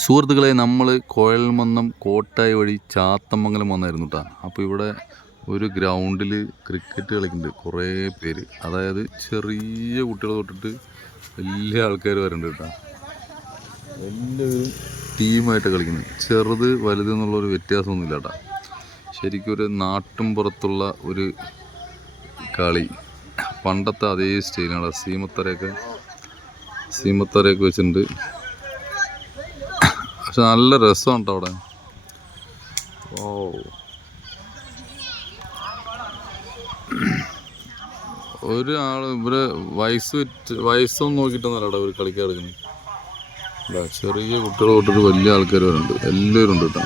സുഹൃത്തുക്കളെ നമ്മൾ കോയൽമന്നം കോട്ടായി വഴി ചാത്തമംഗലം വന്നായിരുന്നു കേട്ടോ അപ്പോൾ ഇവിടെ ഒരു ഗ്രൗണ്ടിൽ ക്രിക്കറ്റ് കളിക്കുന്നുണ്ട് കുറേ പേര്. അതായത് ചെറിയ കുട്ടികൾ തൊട്ടിട്ട് വലിയ ആൾക്കാർ വരുന്നുണ്ട് കേട്ടോ എല്ലാവരും ടീമായിട്ട് കളിക്കുന്നത് ചെറുത് വലുത് എന്നുള്ളൊരു വ്യത്യാസമൊന്നുമില്ല കേട്ടോ ശരിക്കും ഒരു നാട്ടും പുറത്തുള്ള ഒരു കളി. പണ്ടത്തെ അതേ സ്റ്റൈലാണ്. സീമത്തറയൊക്കെ സീമത്തറയൊക്കെ വെച്ചിട്ടുണ്ട്. പക്ഷെ നല്ല രസമുണ്ട് അവിടെ. ഓ. ഒരു ആൾ ഇവരെ വയസ്സ് വയസ്സൊന്നും നോക്കിയിട്ടൊന്നല്ല അവിടെ ഒരു കളിക്കാൻ എടുക്കുന്നത് ചെറിയ കുട്ടികൾ തൊട്ടിട്ട് വലിയ ആൾക്കാർ വരുന്നുണ്ട്. എല്ലാവരും ഉണ്ട് കേട്ടോ.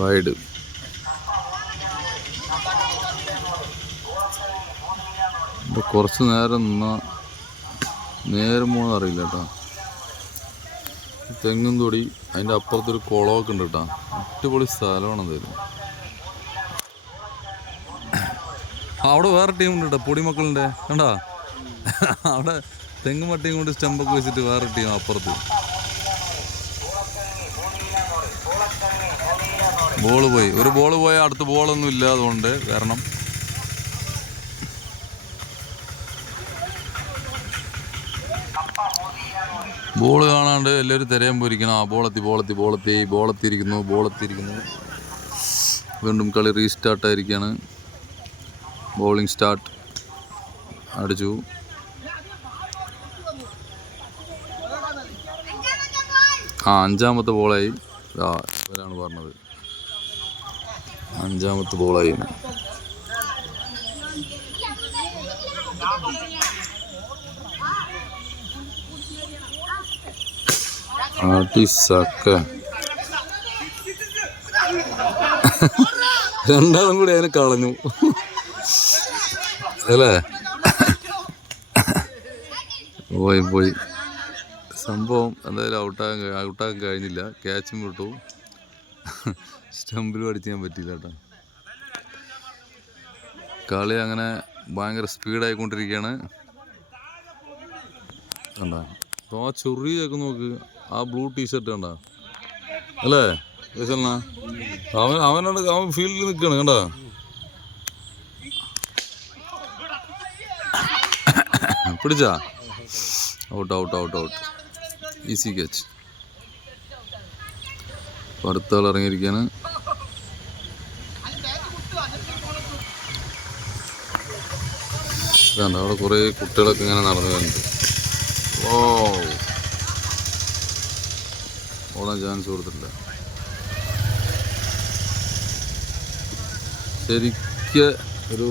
വൈഡ് കുറച്ച് നേരം നിന്നാ നേരം പോകുന്ന അറിയില്ല കേട്ടോ തെങ്ങും തൊടി അതിന്റെ അപ്പുറത്തൊരു കുളമൊക്കെ ഉണ്ട് കേട്ടോ അടിപൊളി സ്ഥലമാണ് എന്തായാലും അവിടെ വേറെ ടീം ഉണ്ട് കേട്ടോ പൊടിമക്കളുടെ. കണ്ടോ? അവിടെ തെങ്ങും വട്ടിയും കൊണ്ട് സ്റ്റമ്പൊക്കെ വെച്ചിട്ട് വേറെ ടീം അപ്പുറത്ത്. ബോൾ പോയി. ഒരു ബോൾ പോയാൽ അടുത്ത ബോളൊന്നും ഇല്ല അതുകൊണ്ട് കാരണം ബോൾ കാണാണ്ട് എല്ലാവരും തിരയാൻ പോയിരിക്കണം ആ ബോളെത്തി ബോളെത്തി ബോളെത്തി ബോളെത്തിയിരിക്കുന്നു ബോളെത്തിയിരിക്കുന്നു വീണ്ടും കളി റീസ്റ്റാർട്ട് ആയിരിക്കുകയാണ് ബോളിംഗ് സ്റ്റാർട്ട് അടിച്ചു. ആ അഞ്ചാമത്തെ ബോളായി ഇവരാണ് പറഞ്ഞത്. അഞ്ചാമത്തെ ബോളായി അടിസക്ക രണ്ടാളും കൂടി അതിനെ കളഞ്ഞു. അല്ലേ? പോയി പോയി. സംഭവം എന്തായാലും ഔട്ടാകാൻ ഔട്ടാകാൻ കഴിഞ്ഞില്ല. ക്യാച്ചും വിട്ടു സ്റ്റമ്പിലും ഞാൻ പറ്റിയില്ല കേട്ടോ. കളി അങ്ങനെ ഭയങ്കര സ്പീഡായിക്കൊണ്ടിരിക്കുകയാണ്. കണ്ടോ? ആ ചൊറിയൊക്കെ നോക്ക്. ആ ബ്ലൂ ടീഷർട്ട് കണ്ട? അല്ലേ? വിശലന അവൻ അവനോട് അവൻ ഫീൽഡിൽ നിൽക്കുകയാണ് കണ്ട? പിടിച്ചാ? Out out out out easy catch അടുത്ത ഇതാണ് അവിടെ കുറേ കുട്ടികളൊക്കെ ഇങ്ങനെ നടന്നു വരുന്നുണ്ട് ഓ ഓടാൻ ചാൻസ് കൊടുത്തിട്ടില്ല. ശരിക്ക് ഒരു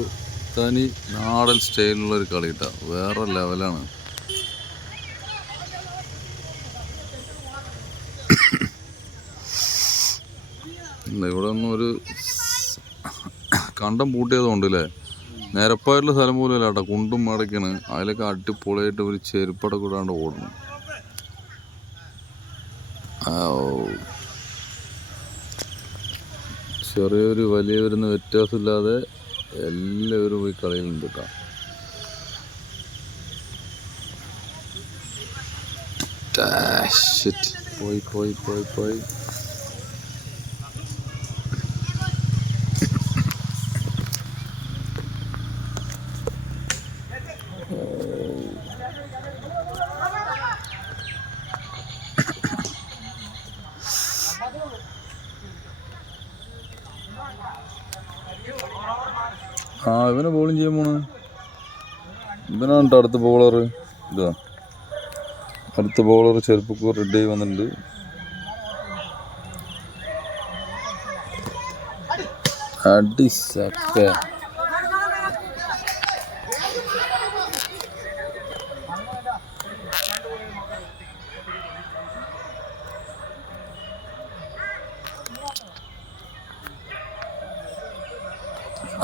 തനി നാടൻ സ്റ്റൈലിലുള്ള ഒരു കളി കേട്ടോ വേറെ ലെവലാണ് ഇവിടെ ഒന്നും ഒരു കണ്ടം പൂട്ടിയതുകൊണ്ട് അല്ലേ നിരപ്പായിട്ടുള്ള സ്ഥലം പോലും അല്ല കേട്ടോ കുണ്ടും മടക്കാണ് അതിലൊക്കെ അടിപൊളിയായിട്ട് ഒരു ചെരുപ്പടക്കൂടാണ്ട് ഓടണം. ചെറിയൊരു വലിയൊരു വരുന്ന വ്യത്യാസമില്ലാതെ എല്ലാവരും ഈ കളിയിലുണ്ട് കേട്ടോ. പോയി പോയി പോയി പോയി. ആ ഇവനെ ബോളിങ് ചെയ്യാൻ പോണ്. ഇവനാണ് അടുത്ത ബോളർ ഇതാ. അടുത്ത ബോളർ ചെറുപ്പക്കൂർ റെഡി വന്നിട്ടുണ്ട്. അടി സക്ക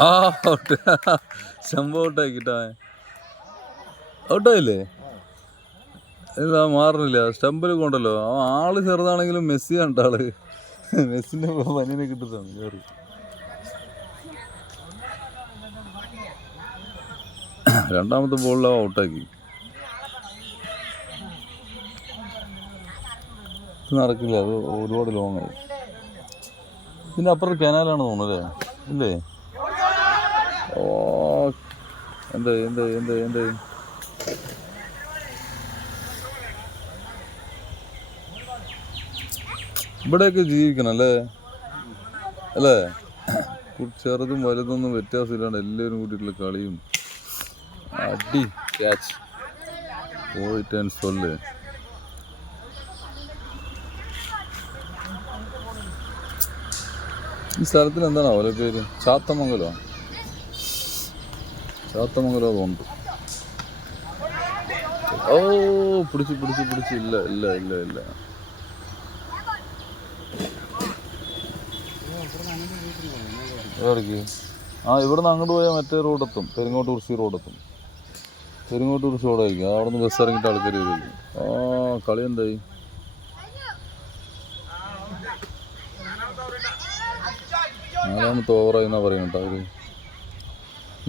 ആ ഔട്ടായില്ലേ? ഇതാ മാറുന്നില്ല സ്റ്റമ്പിൽ കൊണ്ടല്ലോ. അവൻ ആൾ ചെറുതാണെങ്കിലും മെസ്സി കണ്ട ആൾ. മെസ്സിന്റെ പനിനെ കിട്ടുന്നതാണ് കയറി രണ്ടാമത്തെ ബോളിൽ ഔട്ടാക്കി. ഇത് നടക്കില്ല. അത് ഒരുപാട് ലോങ് ആയി. ഇതിന്റെ അപ്പുറം കനാലാണ് തോന്നുന്നല്ലേ ഇല്ലേ ഓ എന്ത് എന്ത് എന്ത് എന്ത്? ഇവിടെയൊക്കെ ജീവിക്കണം അല്ലേ? അല്ലേ? ചെറുതും വലുതൊന്നും വ്യത്യാസമില്ലാണ്ട് എല്ലാവരും കൂട്ടിയിട്ടുള്ള കളിയും. അടി ക്യാച്ച്. പോയിട്ട് ആൻഡ് ഈ സ്ഥലത്തിന് എന്താണ് അവരെ പേര് ചാത്തമംഗലോ ഉണ്ട് ഓ പിടിച്ച് പിടിച്ച് പിടിച്ച്. ഇല്ല ഇല്ല ഇല്ല ഇല്ല. എവിടേക്ക് ആ ഇവിടെ നിന്ന് അങ്ങോട്ട് പോയാൽ മറ്റേ റോഡെത്തും. പെരിങ്ങോട്ട് കുറിച്ചി റോഡെത്തും. പെരിങ്ങോട്ട് കുറിച്ചി റോഡായിരിക്കും. അവിടെ നിന്ന് ബസ് ഇറങ്ങിയിട്ട് ആൾക്കാർ ചെയ്തായിരിക്കും ആ കളി എന്തായി? നാലാമത്തെ ഓവറായി എന്നാ പറയുന്നുണ്ടോ അവർ.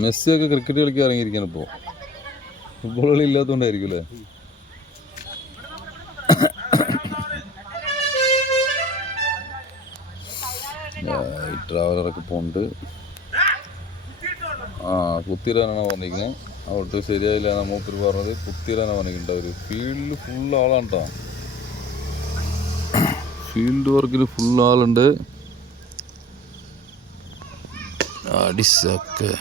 മെസ്സിയൊക്കെ ക്രിക്കറ്റ് കളിക്കാൻ ഇറങ്ങിയിരിക്കണം ഇപ്പോൾ ഫുട്ബോൾ കളി ഇല്ലാത്തതുകൊണ്ടായിരിക്കും അല്ലേ ട്രാവലറൊക്കെ പോണ്ട് ആ കുത്തിരാനാണ് പറഞ്ഞിരിക്കുന്നത് അവിടെ ശരിയായില്ല മൂപ്പര് പറഞ്ഞത്. കുത്തിരാനാണ് പറഞ്ഞിട്ടുണ്ട് അവർ ഫീൽഡിൽ ഫുൾ ആളാണ് കേട്ടോ. ഫീൽഡ് വർക്കിൽ ഫുൾ ആളുണ്ട്. അടിസൊക്കെ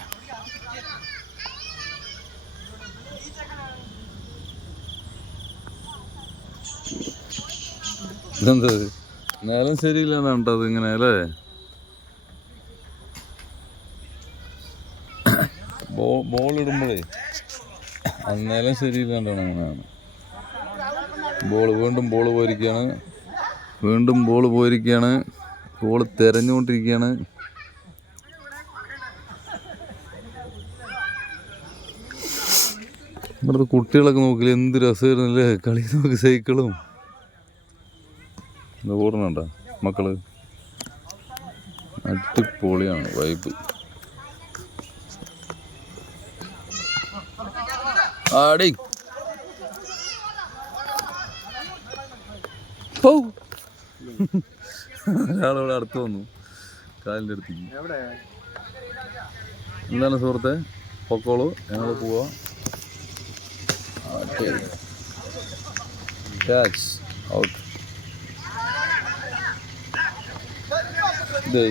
ഇതെന്താ നേരം നിലം ശരിയില്ലെന്നാണ് കേട്ടോ അതിങ്ങനെ അല്ലേ? ബോൾ ഇടുമ്പോഴേ അന്നേരം ശരിയില്ലാണ്ടാണ് അങ്ങനെയാണ്. ബോൾ വീണ്ടും ബോൾ പോയിരിക്കുകയാണ്. വീണ്ടും ബോൾ പോയിരിക്കുകയാണ്. ബോൾ തിരഞ്ഞുകൊണ്ടിരിക്കുകയാണ്. ഇവിടുത്തെ കുട്ടികളൊക്കെ നോക്കില്ല എന്ത് രസമായിരുന്നല്ലേ? കളി നോക്കി സൈക്കിളും. ഇത് ഓടണണ്ട മക്കൾ? അടിപൊളിയാണ് വൈബ് ആടി. ഒരാളിവിടെ അടുത്ത് വന്നു. കാലിന്റെ അടുത്തേക്ക് എന്താണ് സുഹൃത്തെ? പൊക്കോളൂ. ഞങ്ങൾ പോവാ. ഓക്കെ ഇതേ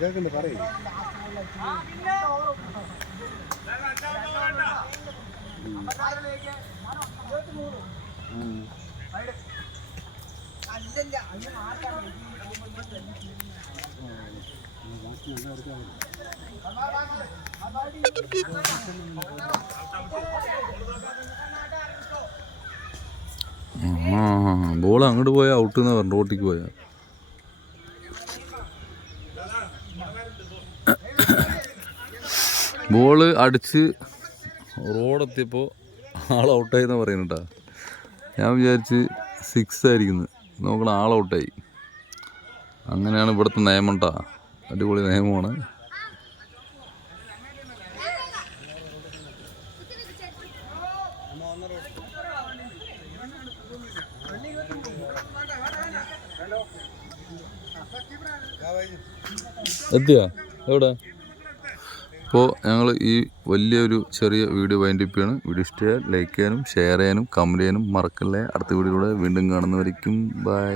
കേൾക്കണ്ട് പറയും. ബോൾ അങ്ങോട്ട് പോയാൽ ഔട്ട് എന്ന് പറഞ്ഞു റോട്ടിക്ക് പോയാൽ ബോൾ അടിച്ച് റോഡെത്തിയപ്പോൾ ആൾ ഔട്ടായി എന്ന് പറയുന്നുണ്ടാ ഞാൻ വിചാരിച്ച് സിക്സ് ആയിരിക്കുന്നു. നോക്കണം ആൾ ഔട്ടായി അങ്ങനെയാണ് ഇവിടുത്തെ നിയമം കേട്ടോ അടിപൊളി നിയമമാണ്. എത്തിയാ? എവിടെ? അപ്പോൾ ഞങ്ങൾ ഈ വലിയൊരു ചെറിയ വീഡിയോ വൈൻഡപ്പ് ചെയ്യണം. വീഡിയോ ഇഷ്ടമായാൽ ലൈക്ക് ചെയ്യാനും ഷെയർ ചെയ്യാനും കമന്റ് ചെയ്യാനും മറക്കല്ലേ. അടുത്ത വീഡിയോയിലൂടെ വീണ്ടും കാണുന്നവരിക്കും ബൈ